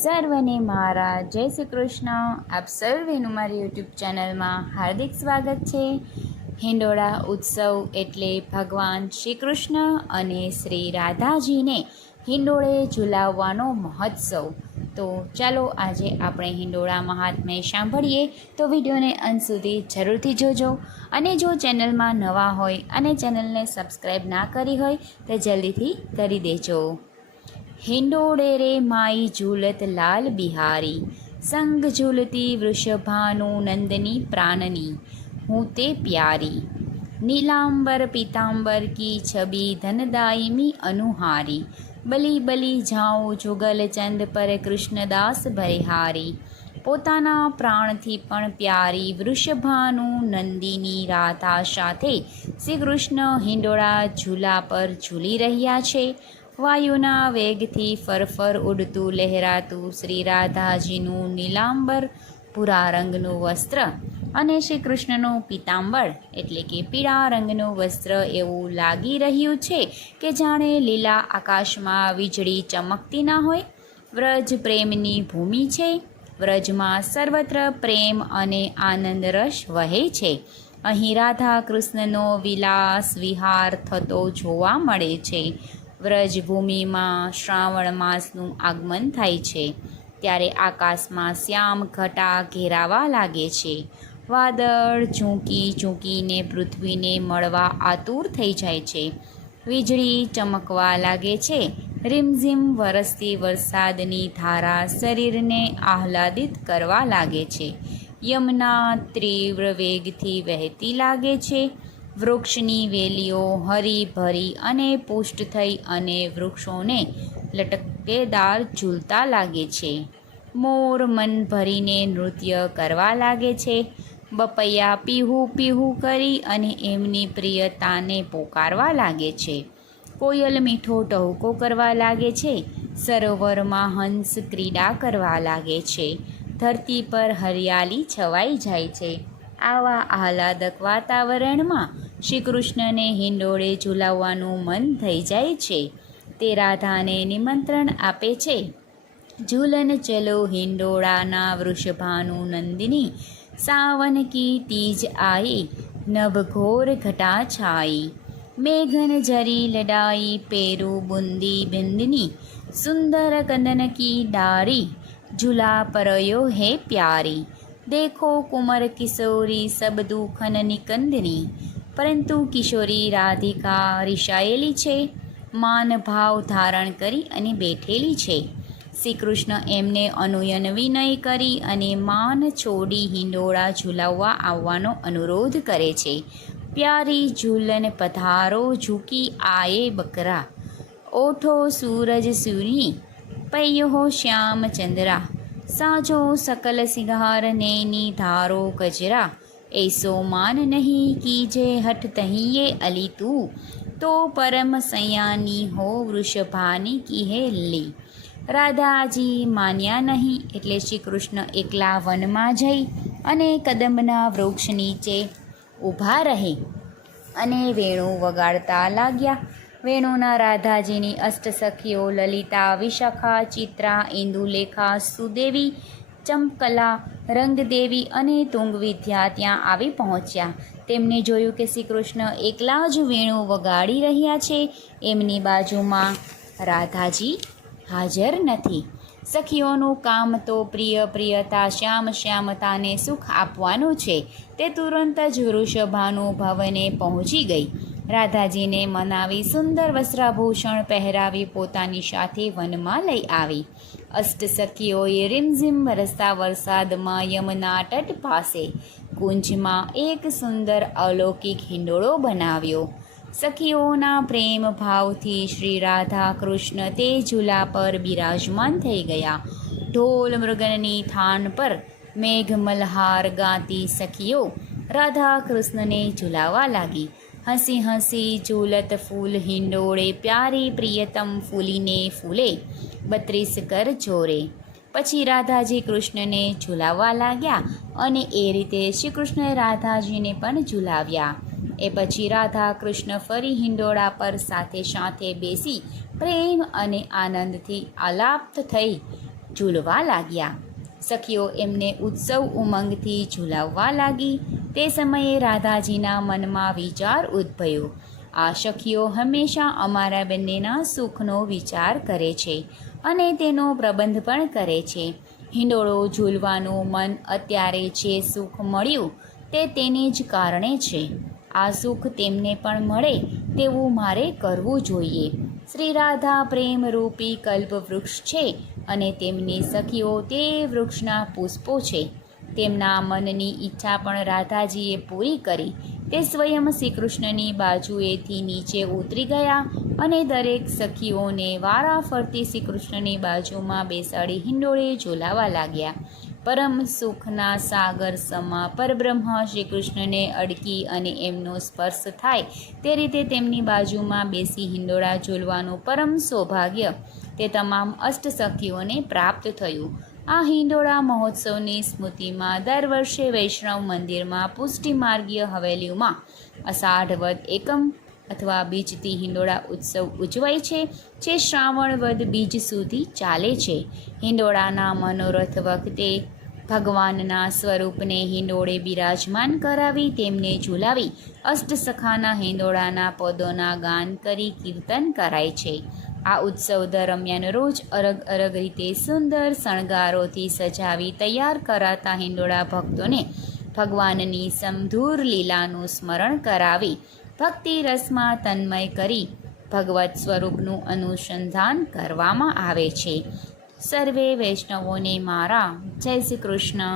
સર્વને મારા જય શ્રી કૃષ્ણ. આપ સર્વેનું મારી યુટ્યુબ ચેનલમાં હાર્દિક સ્વાગત છે. હિંડોળા ઉત્સવ એટલે ભગવાન શ્રી કૃષ્ણ અને શ્રી રાધાજીને હિંડોળે ઝુલાવવાનો મહોત્સવ. તો ચાલો આજે આપણે હિંડોળા મહાત્મ્ય સાંભળીએ. તો વિડીયોને અંત સુધી જરૂરથી જોજો. અને જો ચેનલમાં નવા હોય અને ચેનલને સબસ્ક્રાઈબ ના કરી હોય તો જલ્દીથી કરી દેજો. હિંડોળે રે માઈ ઝૂલત લાલ બિહારી, સંગ ઝૂલતી વૃષભાનુ નંદની પ્રાણની, હું તે પ્યારી. નીલાંબર પીતાંબર કી છબી ધનદાયમી અનુહારી, બલી બલી જાઉં જુગલ ચંદ પર કૃષ્ણદાસ ભયહારી. પોતાના પ્રાણથી પણ પ્યારી વૃષભાનું નંદીની રાધા સાથે શ્રી કૃષ્ણ હિંડોળા ઝૂલા પર ઝૂલી રહ્યા છે. વાયુના વેગથી ફરફર ઉડતું લહેરાતું શ્રી રાધાજીનું નીલાંબર, ભૂરા રંગનું વસ્ત્ર અને શ્રી કૃષ્ણનું પીતાંબર, એટલે કે પીળા રંગનું વસ્ત્ર એવું લાગી રહ્યું છે કે જાણે લીલા આકાશમાં વીજળી ચમકતી ના હોય. વ્રજ પ્રેમની ભૂમિ છે. વ્રજમાં સર્વત્ર પ્રેમ અને આનંદ રસ વહે છે. અહીં રાધા કૃષ્ણનો વિલાસ વિહાર થતો જોવા મળે છે. વ્રજભૂમિમાં શ્રાવણ માસનું આગમન થાય છે. ત્યારે આકાશમાં શ્યામ ઘટા ઘેરાવા લાગે છે. વાદળ ઝૂંકી ઝૂંકીને પૃથ્વીને મળવા આતુર થઈ જાય છે. વીજળી ચમકવા લાગે છે. રીમઝીમ વરસતી વરસાદની ધારા શરીરને આહલાદિત કરવા લાગે છે. યમુના તીવ્ર વેગથી વહેતી લાગે છે. વૃક્ષની વેલીઓ હરી ભરી અને પુષ્ટ થઈ અને વૃક્ષોને લટકેદાર ઝૂલતા લાગે છે. મોર મન ભરીને નૃત્ય કરવા લાગે છે. બપૈયા પીહું પીહું કરી અને એમની પ્રિયતાને પોકારવા લાગે છે. કોયલ મીઠો ટહુકો કરવા લાગે છે. સરોવરમાં હંસ ક્રીડા કરવા લાગે છે. ધરતી પર હરિયાળી છવાઈ જાય છે. આવા આહલાદક વાતાવરણમાં શ્રી કૃષ્ણને હિંડોળે ઝુલાવવાનું મન થઈ જાય છે. તે રાધાને નિમંત્રણ આપે છે. ઝૂલન ચલો હિંડોળાના વૃષભાનુ નંદિની, સાવન કી તીજ આઈ નભઘોર ઘટા છાઈ મેઘન જરી લડાઈ પેરુ બુંદી બિંદની, સુંદર કંદન કી ડારી, ઝૂલા પરયો હે પ્યારી. દેખો કુંવર કિશોરી સબ દુખન નિકંદની પરંતુ કિશોરી રાધિકા રિસાયેલી છે, માન ભાવ ધારણ કરી અને બેઠેલી છે. શ્રી કૃષ્ણ એમને અનુયન વિનય કરી અને માન છોડી હિંડોળા ઝુલાવવા આવવાનો અનુરોધ કરે છે. પ્યારી ઝૂલન પધારો ઝૂકી આયે બકરા, ઓઠો સૂરજ સૂરી, પૈયો શ્યામ ચંદ્રા, સાજો સકલ સિંહાર નેની ધારો કજરા એસો માન નહીં કીજે હઠ તહીએ અલી તું. તો પરમ સયાની હો વૃષભાની કીહે લી. રાધાજી માન્યા નહીં એટલે શ્રી કૃષ્ણ એકલા વનમાં જઈ અને કદમના વૃક્ષ નીચે ઊભા રહે. અને વેણું વગાડતા લાગ્યા. વેણુના રાધાજીની અષ્ટસખીઓ લલિતા, વિશાખા, ચિત્રા, ઇન્દુલેખા, સુદેવી ચંપકલા રંગદેવી અને તુંગ વિદ્યા ત્યાં આવી પહોંચ્યા. તેમણે જોયું કે શ્રી કૃષ્ણ એકલા જ વેણું વગાડી રહ્યા છે, એમની બાજુમાં રાધાજી હાજર નથી. સખીઓનું કામ તો પ્રિય પ્રિયતા, શ્યામ શ્યામતાને સુખ આપવાનું છે. તે તુરંત જ વૃષભાનું ભવને પહોંચી ગઈ. રાધાજીને મનાવી સુંદર વસ્ત્રાભૂષણ પહેરાવી પોતાની સાથે વનમાં લઈ આવી. અષ્ટસખીઓએ રીમઝીમ વરસતા વરસાદમાં યમુના તટ પાસે કુંજમાં એક સુંદર અલૌકિક હિંડોળો બનાવ્યો સખીઓના પ્રેમ ભાવથી શ્રી રાધા કૃષ્ણ તે ઝૂલા પર બિરાજમાન થઈ ગયા ઢોલ મૃગનની થાન પર મેઘમલ્હાર ગાતી સખીઓ રાધા કૃષ્ણને ઝુલાવા લાગી હસી હસી ઝૂલત ફૂલ હિંડોળે, પ્યારી પ્રિયતમ ફૂલીને ફૂલે, બત્રીસ કર જોરે. પછી રાધાજી કૃષ્ણને ઝુલાવવા લાગ્યા અને એ રીતે શ્રી કૃષ્ણએ રાધાજીને પણ ઝુલાવ્યા. એ પછી રાધા કૃષ્ણ ફરી હિંડોળા પર સાથે સાથે બેસી પ્રેમ અને આનંદથી આલાપ્ત થઈ ઝૂલવા લાગ્યા. સખીઓ એમને ઉત્સવ ઉમંગથી ઝૂલાવવા લાગી. તે સમયે રાધાજીના મનમાં વિચાર ઉદ્ભયો. આ સખીઓ હંમેશા અમારા બંનેના સુખનો વિચાર કરે છે અને તેનો પ્રબંધ પણ કરે છે. હિંડોળો ઝૂલવાનું મન અત્યારે જે સુખ મળ્યું તે તેને જ કારણે છે. આ સુખ તેમને પણ મળે તેવું મારે કરવું જોઈએ. શ્રી રાધા પ્રેમરૂપી કલ્પવૃક્ષ છે અને તેમની સખીઓ તે વૃક્ષના પુષ્પો છે. તેમના મનની ઈચ્છા પણ રાધાજીએ પૂરી કરી. તે સ્વયં શ્રીકૃષ્ણની બાજુએથી નીચે ઉતરી ગયા અને દરેક સખીઓને વારા ફરતી શ્રીકૃષ્ણની બાજુમાં બેસાડી હિંડોળે ઝોલાવા લાગ્યા. પરમ સુખના સાગર સમા પરબ્રહ્મ શ્રી કૃષ્ણને અડકી અને એમનો સ્પર્શ થાય તે રીતે તેમની બાજુમાં બેસી હિંડોળા ઝૂલવાનું પરમ સૌભાગ્ય તે તમામ અષ્ટ સખીઓને પ્રાપ્ત થયું. આ હિંડોળા મહોત્સવની સ્મૃતિમાં દર વર્ષે વૈષ્ણવ મંદિરમાં પુષ્ટિમાર્ગીય હવેલીઓમાં અષાઢ વદ એકમ અથવા બીજથી હિંડોળા ઉત્સવ ઉજવાય છે, જે શ્રાવણ વદ બીજ સુધી ચાલે છે. હિંડોળાના મનોરથ વખતે ભગવાનના સ્વરૂપને હિંડોળે બિરાજમાન કરાવી તેમને ઝુલાવી અષ્ટસખાના હિંડોળાના પદોના ગાન કરી કીર્તન કરાય છે. આ ઉત્સવ દરમિયાન રોજ અરગ અરગ રીતે સુંદર શણગારોથી સજાવી તૈયાર કરાતા હિંડોળા ભક્તોને ભગવાનની સમધૂર લીલાનું સ્મરણ કરાવી ભક્તિ રસમાં તન્મય કરી ભગવત સ્વરૂપનું અનુસંધાન કરવામાં આવે છે. સર્વે વૈષ્ણવોને મારા જય શ્રી કૃષ્ણ.